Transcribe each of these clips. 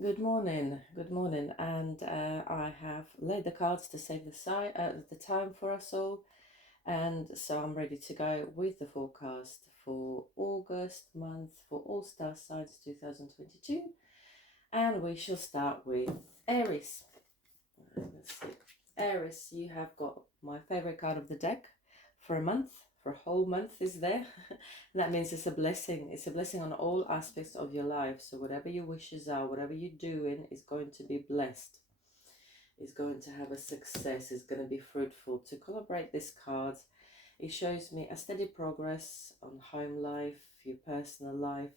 Good morning, and I have laid the cards to save the time for us all, and so I'm ready to go with the forecast for August month for all star signs 2022, and we shall start with Aries. Let's see, Aries, you have got my favorite card of the deck for a month. For a whole month is there. That means it's a blessing. It's a blessing on all aspects of your life. So whatever your wishes are, whatever you're doing is going to be blessed. Is going to have a success. Is going to be fruitful. To collaborate this card, it shows me a steady progress on home life, your personal life,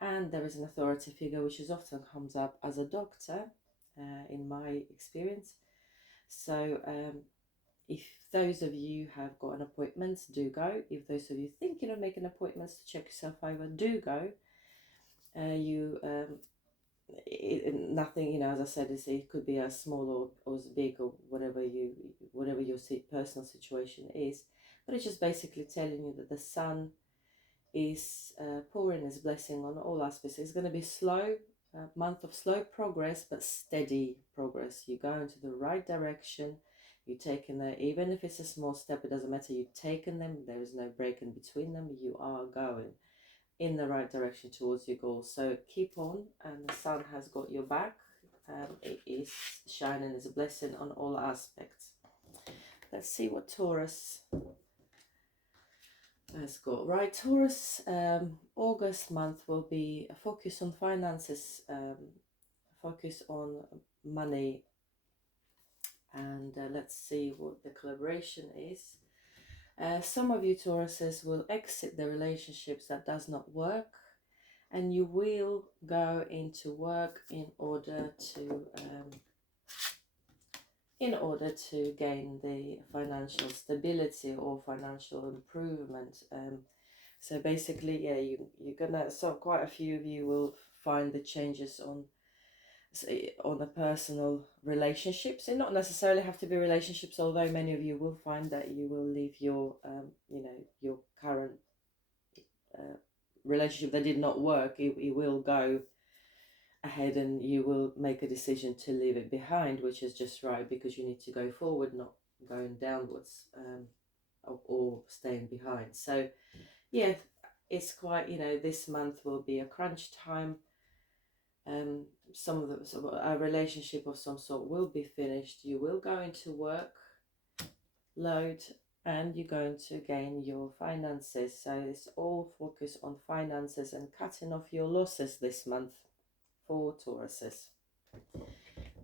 and there is an authority figure which is often comes up as a doctor, in my experience. So if those of you have got an appointment, do go. If those of you thinking of making appointments to check yourself over, do go. Nothing, as I said, it could be as small or as big or whatever your personal situation is. But it's just basically telling you that the sun is pouring his blessing on all aspects. It's going to be slow, a month of slow progress, but steady progress. You go into the right direction. You're taking them, even if it's a small step, it doesn't matter. You've taken them. There is no break in between them. You are going in the right direction towards your goal. So keep on, and the sun has got your back. It is shining as a blessing on all aspects. Let's see what Taurus has got. Right, Taurus, August month will be a focus on finances, focus on money, and let's see what the collaboration is. Some of you Tauruses will exit the relationships that does not work, and you will go into work in order to gain the financial stability or financial improvement. So basically, yeah, you're gonna. So quite a few of you will find the changes on the personal relationships. It not necessarily have to be relationships, although many of you will find that you will leave your your current uh, relationship that did not work. It will go ahead, and you will make a decision to leave it behind, which is just right, because you need to go forward, not going downwards, or staying behind. So yeah, it's quite, this month will be a crunch time. Some of the a relationship of some sort will be finished. You will go into work load, and you're going to gain your finances. So it's all focus on finances and cutting off your losses this month for Tauruses.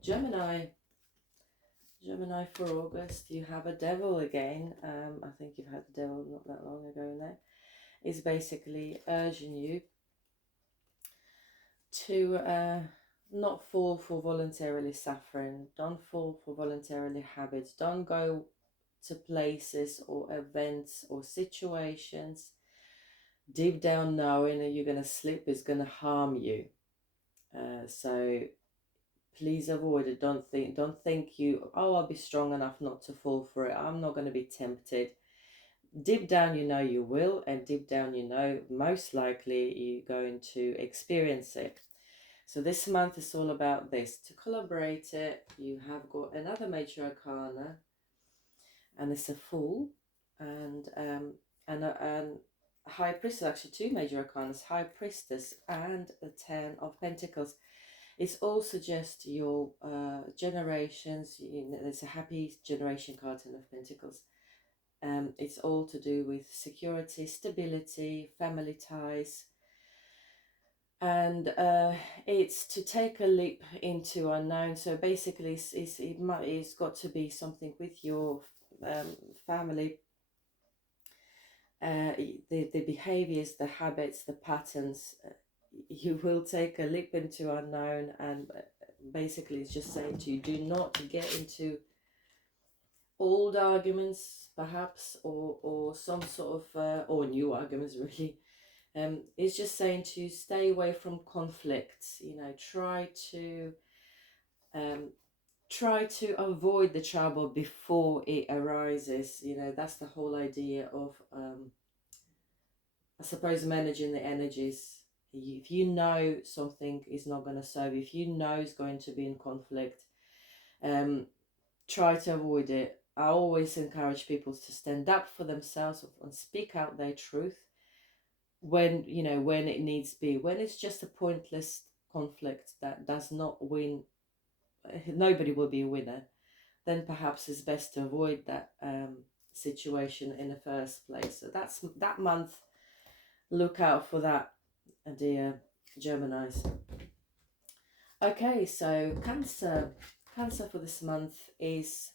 Gemini for August, you have a devil again. I think you've had the devil not that long ago in there. Is basically urging you to not fall for voluntarily suffering. Don't fall for voluntarily habits. Don't go to places or events or situations deep down knowing that you're going to slip is going to harm you. So please avoid it. Don't think I'll be strong enough not to fall for it. I'm not going to be tempted. Deep down you know you will, and deep down you know most likely you're going to experience it. So this month is all about this. To collaborate it, you have got another major arcana, and it's a Fool, and a High Priestess. Actually, two major arcanas: High Priestess and the Ten of Pentacles. It's all suggests your generations. There's a happy generation card, Ten of Pentacles. It's all to do with security, stability, family ties, and it's to take a leap into unknown. So basically, it's got to be something with your family, the behaviors, the habits, the patterns. You will take a leap into unknown, and basically it's just saying to you, do not get into old arguments perhaps, or some sort of or new arguments really. It's just saying to stay away from conflict. Try to avoid the trouble before it arises. That's the whole idea of I suppose managing the energies If you know something is not going to serve you, if you know it's going to be in conflict, try to avoid it. I always encourage people to stand up for themselves and speak out their truth when, you know, when it needs to be. When it's just a pointless conflict that does not win, nobody will be a winner, then perhaps it's best to avoid that situation in the first place. So that's that month. Look out for that, dear Geminis. Okay, so Cancer. Cancer for this month is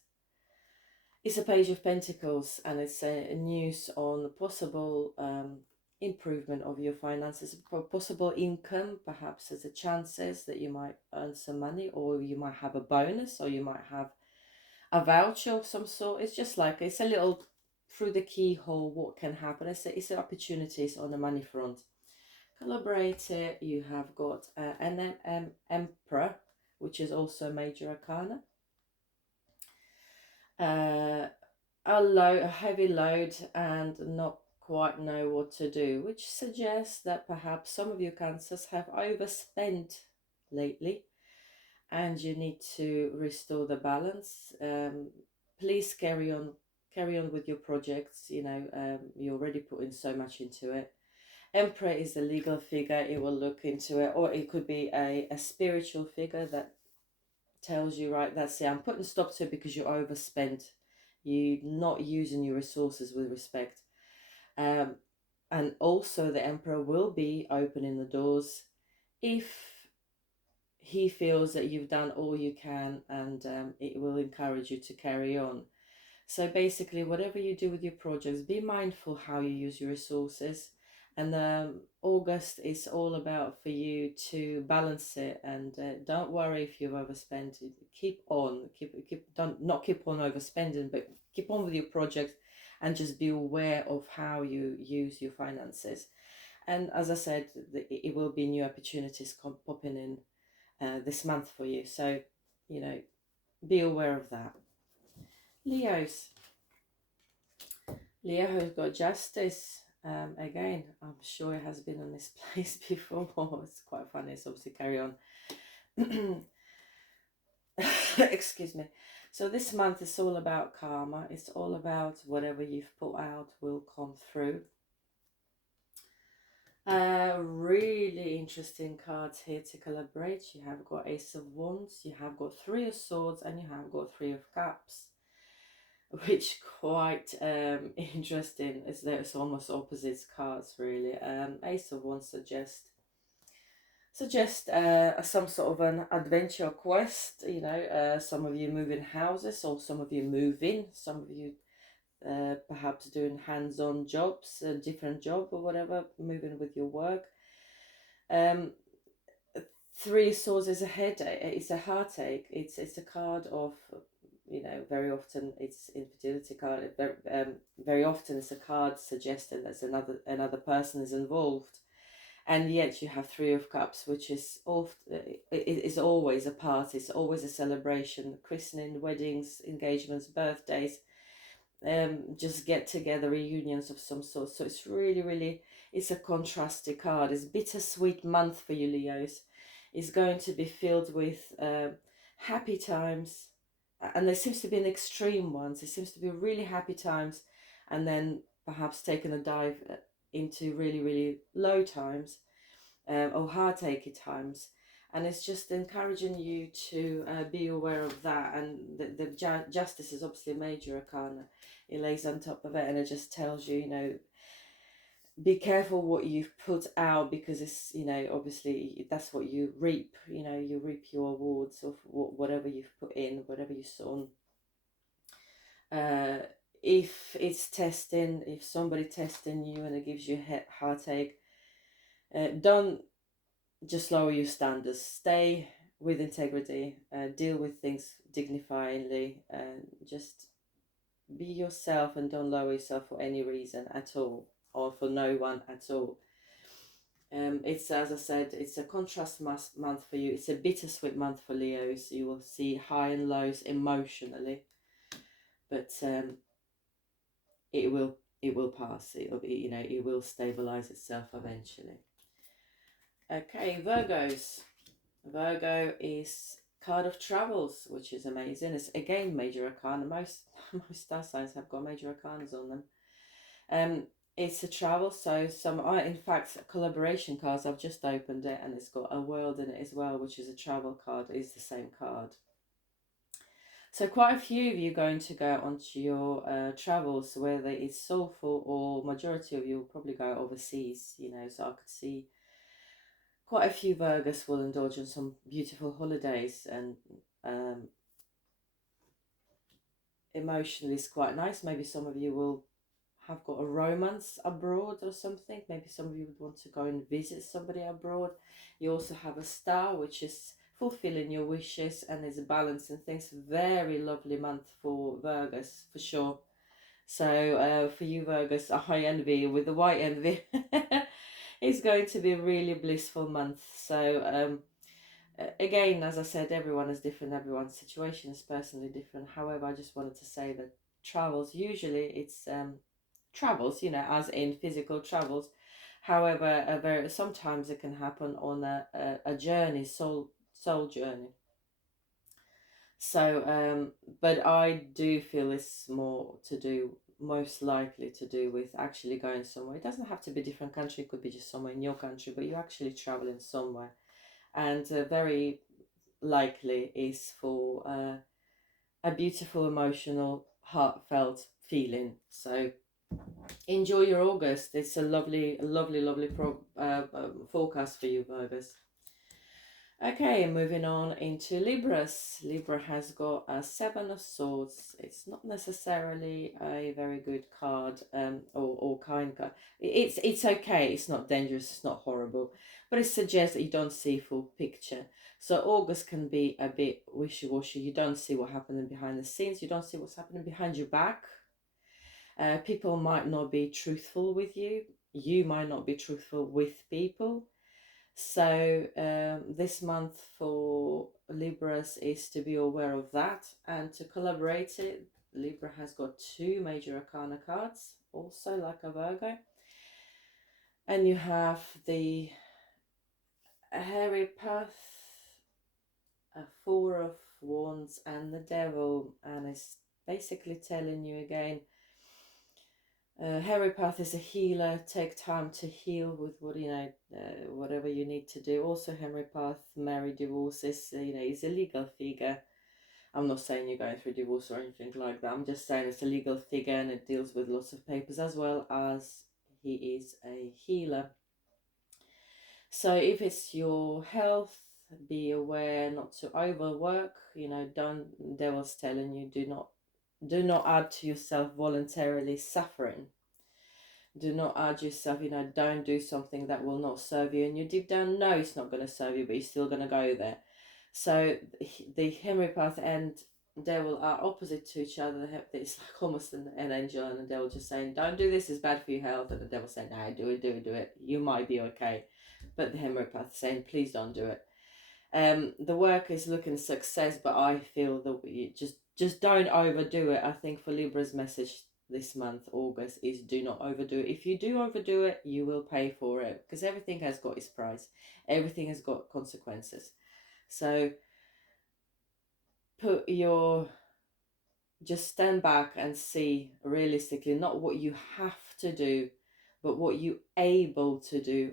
a Page of Pentacles, and it's a news on possible improvement of your finances, possible income. Perhaps there's a chances that you might earn some money, or you might have a bonus, or you might have a voucher of some sort. It's just like, it's a little through the keyhole what can happen. It's opportunities on the money front. Collaborator, you have got an Emperor, which is also a major arcana. A heavy load and not quite know what to do, which suggests that perhaps some of your Cancers have overspent lately and you need to restore the balance. Please carry on with your projects. You know, you're already putting so much into it. Emperor is a legal figure, it will look into it, or it could be a spiritual figure that tells you, right, that's it, I'm putting stop to it because you're overspent, you're not using your resources with respect. And also the Emperor will be opening the doors if he feels that you've done all you can, and it will encourage you to carry on. So basically, whatever you do with your projects, be mindful how you use your resources. And August is all about for you to balance it, and don't worry if you've overspent. Keep on, don't not keep on overspending, but keep on with your projects, and just be aware of how you use your finances. And as I said, it will be new opportunities popping in this month for you. So, you know, be aware of that. Leos. Leo has got Justice. Again, I'm sure it has been on this place before. It's quite funny. It's obviously carry on. Excuse me. So this month is all about karma. It's all about whatever you've put out will come through. Really interesting cards here to collaborate. You have got Ace of Wands, you have got Three of Swords, and you have got Three of Cups, which quite interesting, as there's almost opposites cards really. Ace of Wands suggest some sort of an adventure quest. You know, some of you moving houses, or some of you moving, some of you perhaps doing hands-on jobs, a different job or whatever, moving with your work. Three of Swords is a headache, it's a heartache, it's a card of, you know, very often it's infertility card. Very often it's a card suggesting that another person is involved, and yet you have Three of Cups, which is always a party, it's always a celebration, christening, weddings, engagements, birthdays, just get together reunions of some sort. So it's really, it's a contrasting card. It's a bittersweet month for you, Leos. It's going to be filled with happy times, and there seems to be an extreme ones. There seems to be really happy times, and then perhaps taking a dive into really low times, or heartachy times. And it's just encouraging you to be aware of that. And the Justice is obviously a major arcana. It lays on top of it, and it just tells you, you know, be careful what you've put out, because it's, you know, obviously that's what you reap. You know, you reap your awards of whatever you've put in, whatever you sown. If it's testing, if somebody testing you and it gives you a heartache, don't just lower your standards. Stay with integrity, deal with things dignifiedly, and just be yourself, and don't lower yourself for any reason at all, or for no one at all. It's, as I said, it's a contrast month for you. It's a bittersweet month for Leos. You will see high and lows emotionally, but it will pass. It will be, you know, it will stabilize itself eventually. Okay, Virgos. Virgo is card of travels, which is amazing. It's again major arcana. Most most star signs have got major arcanas on them. Um, it's a travel, so some are in fact collaboration cards. I've just opened it and it's got a world in it as well, which is a travel card. Is the same card. So quite a few of you going to go onto your travels, whether it's soulful or majority of you will probably go overseas. You know, so I could see quite a few Virgos will indulge in some beautiful holidays, and um, emotionally it's quite nice. Maybe some of you will have got a romance abroad or something. Maybe some of you would want to go and visit somebody abroad. You also have a star, which is fulfilling your wishes and is balancing things. Very lovely month for Virgos, for sure. So for you Virgos, a high envy with the white envy. It's going to be a really blissful month. So again, as I said, everyone is different. Everyone's situation is personally different. However, I just wanted to say that travels, usually it's travels, you know, as in physical travels. However, sometimes it can happen on a journey, soul journey. So, but I do feel it's more to do, most likely to do with actually going somewhere. It doesn't have to be a different country. It could be just somewhere in your country, but you're actually traveling somewhere. And very likely is for a beautiful, emotional, heartfelt feeling. So enjoy your August. It's a lovely, lovely, lovely forecast for you, Virgos. Okay, moving on into Libras. Libra has got a Seven of Swords. It's not necessarily a very good card, or kind card. It's okay. It's not dangerous. It's not horrible, but it suggests that you don't see full picture. So August can be a bit wishy-washy. You don't see what's happening behind the scenes. You don't see what's happening behind your back. People might not be truthful with you. You might not be truthful with people. So this month for Libras is to be aware of that and to collaborate it. Libra has got two major arcana cards, also like a Virgo. And you have the hairy path, a Four of Wands, and the Devil. And it's basically telling you again, Harry Path is a healer. Take time to heal with what you know, whatever you need to do. Also, Henry Path, married, divorces. He's a legal figure. I'm not saying you're going through divorce or anything like that. I'm just saying it's a legal figure and it deals with lots of papers, as well as he is a healer. So if it's your health, be aware not to overwork. Don't. Devil's telling you, do not add to yourself voluntarily suffering. Do not add yourself, don't do something that will not serve you, and you deep down know it's not going to serve you, but you're still going to go there. So the Henry Path and devil are opposite to each other. It's like almost an angel and a devil just saying, don't do this, it's bad for your health, and the devil saying, no, do it, do it, do it, you might be okay. But the Henry Path saying, please don't do it. The work is looking success, but I feel that you just don't overdo it. I think for Libra's message this month, August, is do not overdo it. If you do overdo it, you will pay for it, because everything has got its price. Everything has got consequences. So just stand back and see realistically, not what you have to do, but what you able to do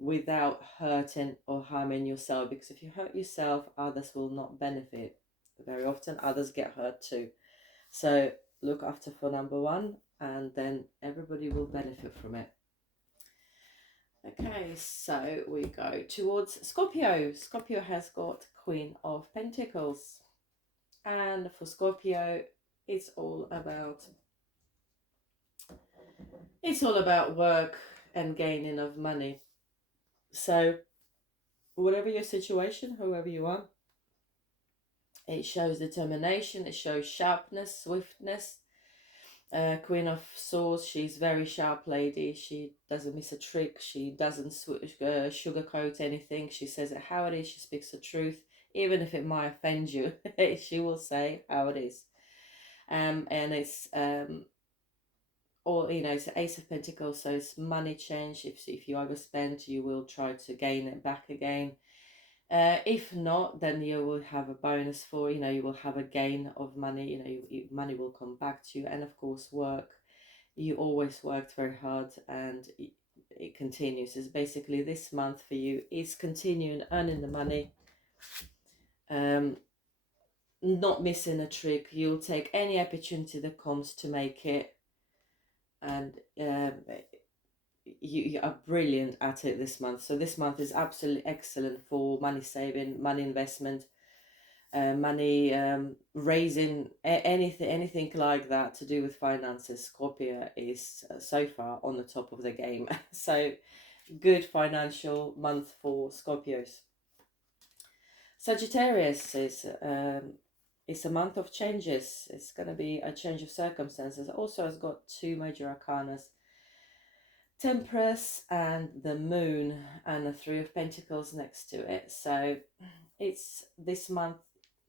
without hurting or harming yourself. Because if you hurt yourself, others will not benefit. Very often others get hurt too. So look after for number one, and then everybody will benefit from it. Okay, so we go towards Scorpio. Scorpio has got Queen of Pentacles. And for Scorpio, it's all about work and gaining of money. So whatever your situation, whoever you are, it shows determination, it shows sharpness, swiftness. Queen of Swords, she's very sharp lady. She doesn't miss a trick. She doesn't sugarcoat anything. She says it how it is. She speaks the truth, even if it might offend you. She will say how it is. And it's or you know, it's Ace of Pentacles, so it's money change. If you overspend, you will try to gain it back again. If not, then you will have a bonus for, you know, you will have a gain of money. You know, money will come back to you, and of course, work. You always worked very hard, and it continues. It's basically this month for you is continuing earning the money. Not missing a trick. You'll take any opportunity that comes to make it, and you are brilliant at it this month. So this month is absolutely excellent for money saving, money investment, money raising, anything like that to do with finances. Scorpio is so far on the top of the game. So good financial month for Scorpios. Sagittarius is it's a month of changes. It's going to be a change of circumstances. Also, it's got two major arcanas, Temperance and the Moon, and the Three of Pentacles next to it. So it's this month,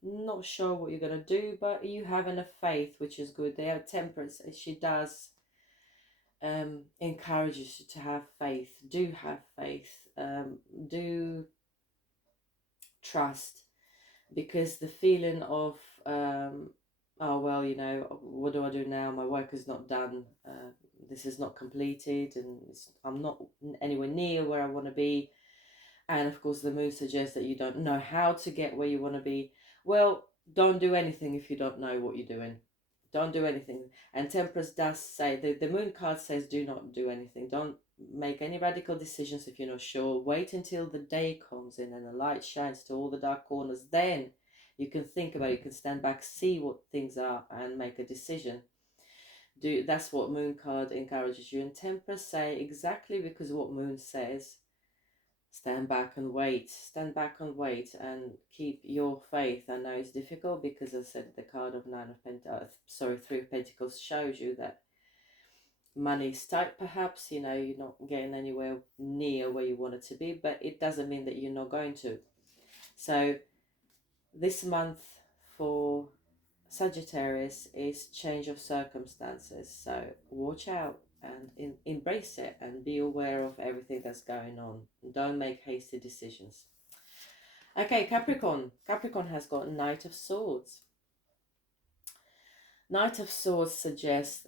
not sure what you're going to do, but you have enough faith, which is good. They have Temperance. She does encourages you to have faith. Do have faith. Do trust, because the feeling of oh well, you know, what do I do now? My work is not done. This is not completed, and I'm not anywhere near where I want to be. And of course, the moon suggests that you don't know how to get where you want to be. Well, don't do anything if you don't know what you're doing. Don't do anything. And Temperance does say, the moon card says, do not do anything. Don't make any radical decisions if you're not sure. Wait until the day comes in and the light shines to all the dark corners. Then you can think about it. You can stand back, see what things are, and make a decision. That's what moon card encourages you. And Temperance say exactly because what moon says, stand back and wait. Stand back and wait and keep your faith. I know it's difficult because, as I said, the card of Three of Pentacles shows you that money's tight, perhaps, you know, you're not getting anywhere near where you want it to be, but it doesn't mean that you're not going to. So this month for Sagittarius is change of circumstances. So watch out and embrace it and be aware of everything that's going on. Don't make hasty decisions. Okay, Capricorn. Capricorn has got Knight of Swords. Knight of Swords suggests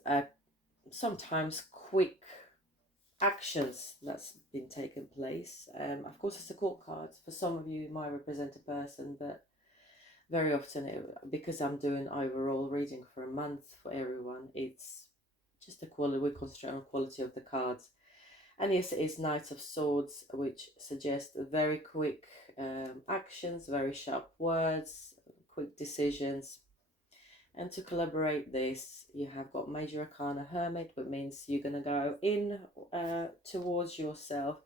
sometimes quick actions that's been taken place. Of course, it's a court card. For some of you, it might represent a person, but very often, because I'm doing overall reading for a month for everyone, it's just the quality. We concentrate on quality of the cards. And yes, it is Knight of Swords, which suggests very quick actions, very sharp words, quick decisions. And to collaborate this, you have got Major Arcana Hermit, which means you're going to go in towards yourself.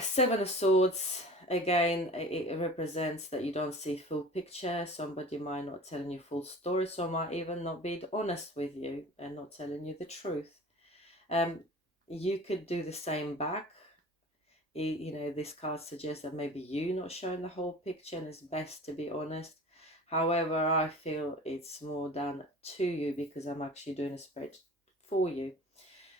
Seven of Swords, again, it represents that you don't see full picture. Somebody might not telling you full story. Some might even not be honest with you and not telling you the truth. You could do the same back. You know, this card suggests that maybe you're not showing the whole picture and it's best to be honest. However, I feel it's more done to you because I'm actually doing a spread for you.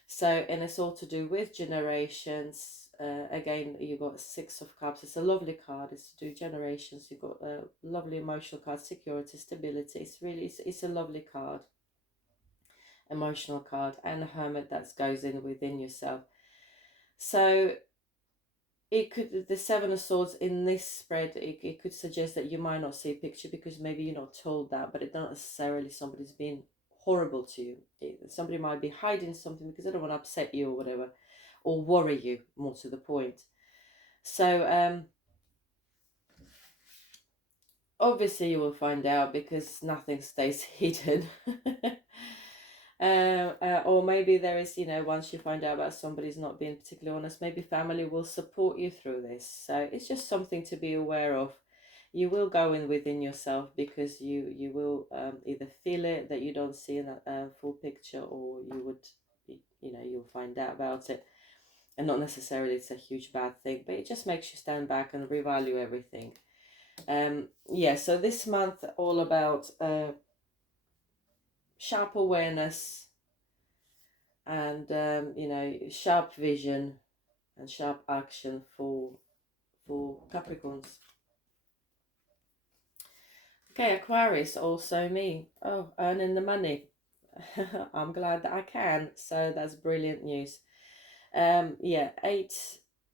So, and it's all to do with generations. Again, you've got Six of Cups. It's a lovely card. It's to do generations. You've got a lovely emotional card, security, stability. It's really, it's a lovely card. Emotional card, and a Hermit that goes in within yourself. So it could, the Seven of Swords in this spread, it could suggest that you might not see a picture because maybe you're not told that, but it's not necessarily somebody's being horrible to you. Somebody might be hiding something because they don't want to upset you or whatever, or worry you, more to the point. So obviously you will find out because nothing stays hidden. Or maybe there is, you know, once you find out about somebody's not being particularly honest, maybe family will support you through this. So it's just something to be aware of. You will go in within yourself because you will either feel it that you don't see a full picture, or you would, you know, you'll find out about it. And not necessarily it's a huge bad thing, but it just makes you stand back and revalue everything. Yeah, so this month all about sharp awareness, and you know, sharp vision and sharp action for Capricorns. Okay, Aquarius, also me. Oh, earning the money. I'm glad that I can. So that's brilliant news. Yeah, Eight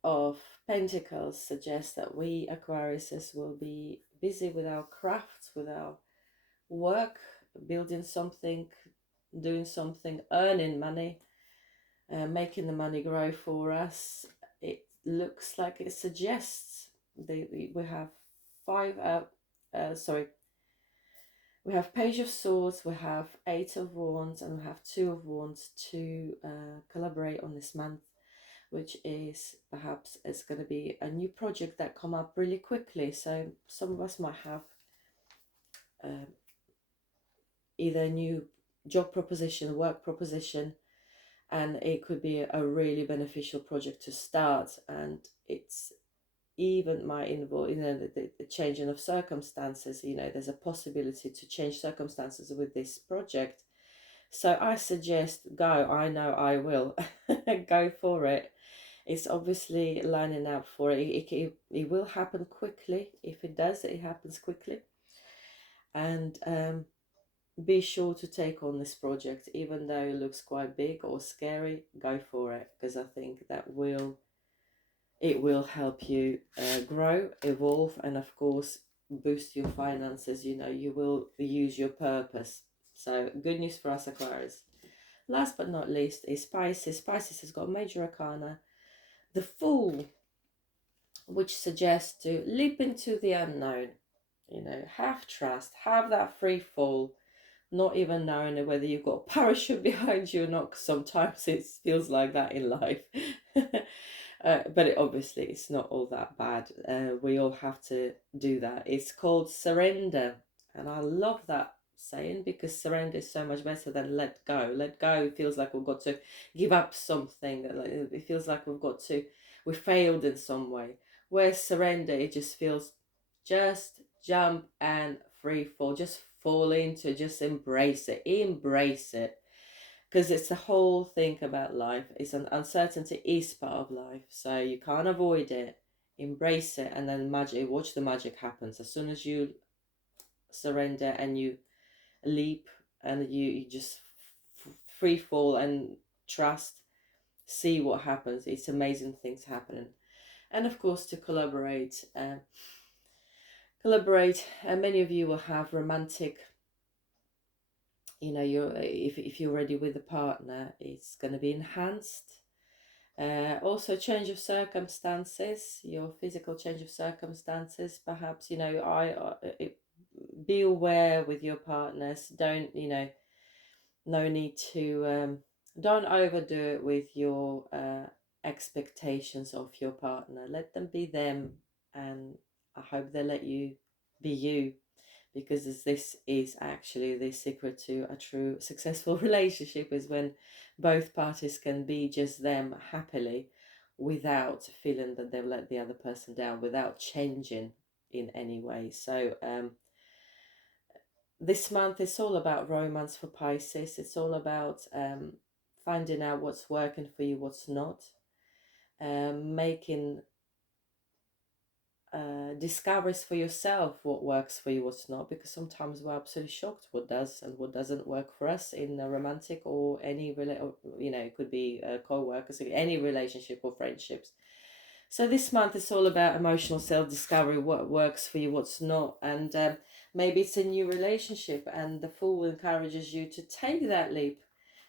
of Pentacles suggests that we Aquariuses will be busy with our crafts, with our work, building something, doing something, earning money, making the money grow for us. It looks like it suggests we have five. Sorry, we have Page of Swords, we have Eight of Wands, and we have Two of Wands to collaborate on this month, which is perhaps it's going to be a new project that come up really quickly. So some of us might have um, either a new job proposition, work proposition, and it could be a really beneficial project to start. And it's even might involve, you know, the changing of circumstances. You know, there's a possibility to change circumstances with this project. So I suggest go. I know I will. Go for it. It's obviously lining up for it. It will happen quickly. If it does, it happens quickly. And be sure to take on this project, even though it looks quite big or scary. Go for it, because I think that it will help you grow, evolve, and of course boost your finances. You know, you will use your purpose. So good news for us Aquarius. Last but not least is Pisces. Pisces has got major arcana, the Fool, which suggests to leap into the unknown. You know, have trust, have that free fall, not even knowing whether you've got a parachute behind you or not, 'cause sometimes it feels like that in life. But obviously it's not all that bad. We all have to do that. It's called surrender, and I love that saying, because surrender is so much better than let go. Let go feels like we've got to give up something. It feels like we failed in some way. Whereas surrender, it just feels just jump and free fall, just fall into, just embrace it, because it's the whole thing about life. It's an uncertainty is part of life, so you can't avoid it. Embrace it, and then watch the magic happens as soon as you surrender and you leap, and you just free fall and trust. See what happens. It's amazing things happening. And of course, to collaborate, many of you will have romantic, you know, if you're already with a partner, it's going to be enhanced. Also change of circumstances, your physical change of circumstances, perhaps, you know, be aware with your partners. Don't, you know, no need to don't overdo it with your expectations of your partner. Let them be them, and I hope they let you be you, because this is actually the secret to a true successful relationship, is when both parties can be just them happily, without feeling that they've let the other person down, without changing in any way. So this month is all about romance for Pisces. It's all about finding out what's working for you, what's not, making discoveries for yourself, what works for you, what's not, because sometimes we're absolutely shocked what does and what doesn't work for us in a romantic or any you know, it could be co-workers, any relationship or friendships. So this month is all about emotional self-discovery, what works for you, what's not, and maybe it's a new relationship, and the Fool encourages you to take that leap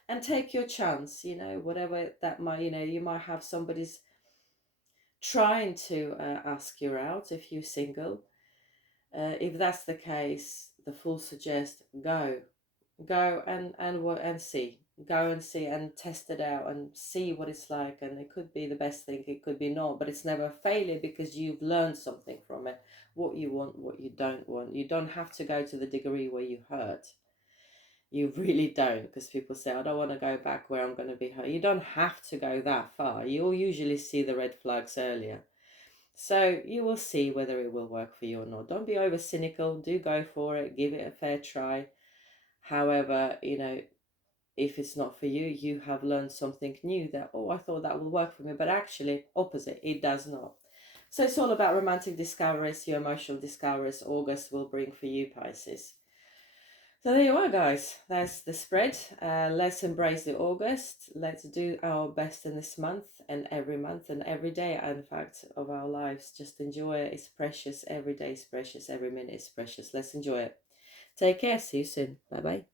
and take your chance. You know, whatever that might, you know, you might have somebody's trying to ask you out if you're single. If that's the case, the Fool suggests go and see, go and see and test it out and see what it's like. And it could be the best thing, it could be not, but it's never a failure, because you've learned something from it, what you want, what you don't want. You don't have to go to the degree where you hurt. You really don't, because people say, I don't want to go back where I'm going to be hurt. You don't have to go that far. You'll usually see the red flags earlier. So you will see whether it will work for you or not. Don't be over cynical. Do go for it. Give it a fair try. However, you know, if it's not for you, you have learned something new that, oh, I thought that would work for me, but actually opposite, it does not. So it's all about romantic discoveries, your emotional discoveries August will bring for you, Pisces. So there you are, guys. That's the spread. Let's embrace the August. Let's do our best in this month and every day, in fact, of our lives. Just enjoy it. It's precious. Every day is precious. Every minute is precious. Let's enjoy it. Take care. See you soon. Bye bye.